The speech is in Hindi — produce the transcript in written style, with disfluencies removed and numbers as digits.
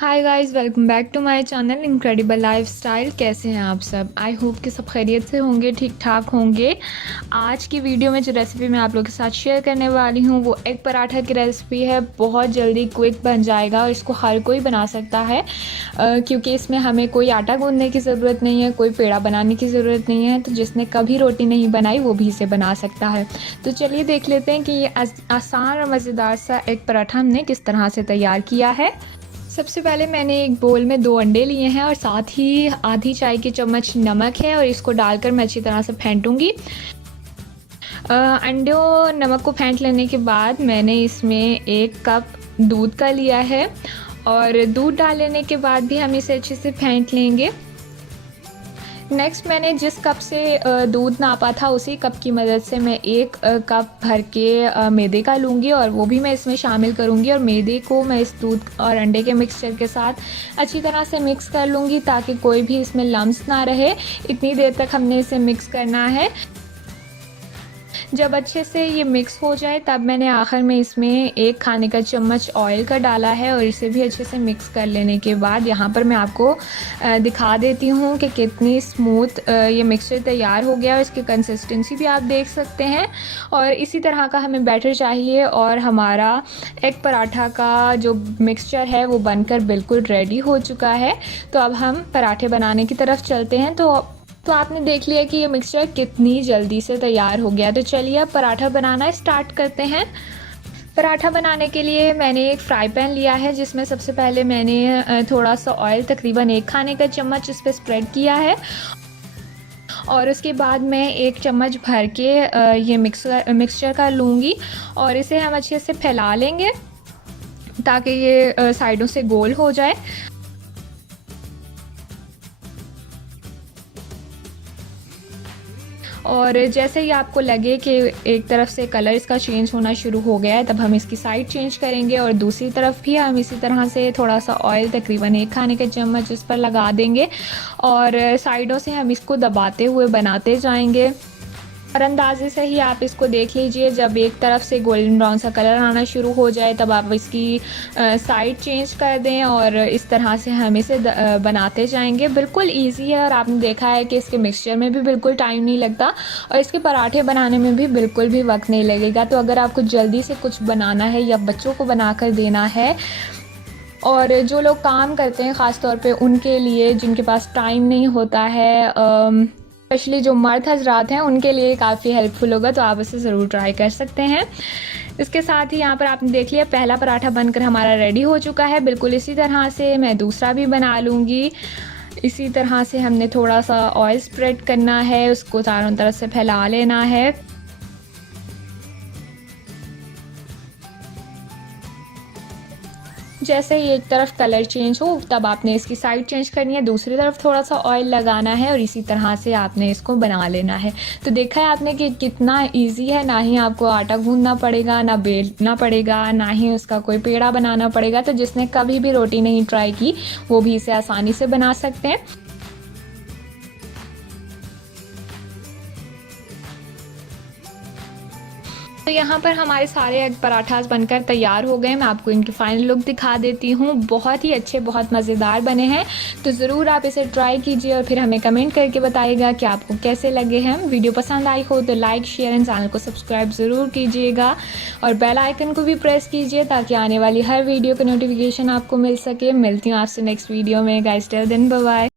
Hi guys, welcome back to my channel incredible lifestyle. कैसे हैं आप सब? आई होप कि सब खैरियत से होंगे, ठीक ठाक होंगे। आज की वीडियो में जो रेसिपी मैं आप लोगों के साथ शेयर करने वाली हूँ वो एग पराठा की रेसिपी है। बहुत जल्दी क्विक बन जाएगा और इसको हर कोई बना सकता है क्योंकि इसमें हमें कोई आटा गूंदने की ज़रूरत नहीं है, कोई पेड़ा बनाने की ज़रूरत नहीं है। तो जिसने कभी रोटी नहीं बनाई वो भी इसे बना सकता है। तो चलिए देख लेते हैं कि ये आसान और मज़ेदार सा एग पराठा हमने किस तरह से तैयार किया है। सबसे पहले मैंने एक बोल में 2 अंडे लिए हैं और साथ ही आधी चाय की चम्मच नमक है और इसको डालकर मैं अच्छी तरह से फेंटूंगी। अंडों नमक को फेंट लेने के बाद मैंने इसमें 1 कप दूध का लिया है और दूध डाल लेने के बाद भी हम इसे अच्छे से फेंट लेंगे। नेक्स्ट मैंने जिस कप से दूध नापा था उसी कप की मदद से मैं 1 कप भर के मैदे का लूँगी और वो भी मैं इसमें शामिल करूँगी और मैदे को मैं इस दूध और अंडे के मिक्सचर के साथ अच्छी तरह से मिक्स कर लूँगी ताकि कोई भी इसमें लम्स ना रहे। इतनी देर तक हमने इसे मिक्स करना है। जब अच्छे से ये मिक्स हो जाए तब मैंने आखिर में इसमें 1 खाने का चम्मच ऑयल का डाला है और इसे भी अच्छे से मिक्स कर लेने के बाद यहाँ पर मैं आपको दिखा देती हूँ कि कितनी स्मूथ ये मिक्सचर तैयार हो गया और इसकी कंसिस्टेंसी भी आप देख सकते हैं। और इसी तरह का हमें बैटर चाहिए और हमारा एग पराठा का जो मिक्सचर है वो बनकर बिल्कुल रेडी हो चुका है। तो अब हम पराठे बनाने की तरफ चलते हैं। तो आपने देख लिया कि ये मिक्सचर कितनी जल्दी से तैयार हो गया। तो चलिए अब पराठा बनाना स्टार्ट करते हैं। पराठा बनाने के लिए मैंने एक फ्राई पैन लिया है जिसमें सबसे पहले मैंने थोड़ा सा ऑयल तकरीबन 1 खाने का चम्मच इस पर स्प्रेड किया है और उसके बाद मैं 1 चम्मच भर के ये मिक्सचर का लूँगी और इसे हम अच्छे से फैला लेंगे ताकि ये साइडों से गोल हो जाए। और जैसे ही आपको लगे कि एक तरफ से कलर इसका चेंज होना शुरू हो गया है तब हम इसकी साइड चेंज करेंगे और दूसरी तरफ भी हम इसी तरह से थोड़ा सा ऑयल तकरीबन 1 खाने का चम्मच इस पर लगा देंगे और साइडों से हम इसको दबाते हुए बनाते जाएंगे। और अंदाजे से ही आप इसको देख लीजिए, जब एक तरफ से गोल्डन ब्राउन सा कलर आना शुरू हो जाए तब आप इसकी साइड चेंज कर दें और इस तरह से हम इसे बनाते जाएंगे। बिल्कुल इजी है और आपने देखा है कि इसके मिक्सचर में भी बिल्कुल टाइम नहीं लगता और इसके पराठे बनाने में भी बिल्कुल भी वक्त नहीं लगेगा। तो अगर आपको जल्दी से कुछ बनाना है या बच्चों को बना कर देना है और जो लोग काम करते हैं ख़ास तौर पे उनके लिए, जिनके पास टाइम नहीं होता है, स्पेशली जो मर्द हजरात हैं उनके लिए काफ़ी हेल्पफुल होगा। तो आप इसे ज़रूर ट्राई कर सकते हैं। इसके साथ ही यहाँ पर आपने देख लिया पहला पराठा बनकर हमारा रेडी हो चुका है। बिल्कुल इसी तरह से मैं दूसरा भी बना लूँगी। इसी तरह से हमने थोड़ा सा ऑयल स्प्रेड करना है, उसको चारों तरफ से फैला लेना है। जैसे ही एक तरफ कलर चेंज हो तब आपने इसकी साइड चेंज करनी है, दूसरी तरफ थोड़ा सा ऑयल लगाना है और इसी तरह से आपने इसको बना लेना है। तो देखा है आपने कि कितना इजी है। ना ही आपको आटा गूंदना पड़ेगा, ना बेलना पड़ेगा, ना ही उसका कोई पेड़ा बनाना पड़ेगा। तो जिसने कभी भी रोटी नहीं ट्राई की वो भी इसे आसानी से बना सकते हैं। तो यहाँ पर हमारे सारे एग पराठास बनकर तैयार हो गए। मैं आपको इनकी फाइनल लुक दिखा देती हूँ। बहुत ही अच्छे, बहुत मज़ेदार बने हैं। तो ज़रूर आप इसे ट्राई कीजिए और फिर हमें कमेंट करके बताइएगा कि आपको कैसे लगे हैं। वीडियो पसंद आई हो तो लाइक, शेयर एंड चैनल को सब्सक्राइब ज़रूर कीजिएगा और बेल आइकन को भी प्रेस कीजिए ताकि आने वाली हर वीडियो का नोटिफिकेशन आपको मिल सके। मिलती हूँ आपसे नेक्स्ट वीडियो में। Guys till then bye bye.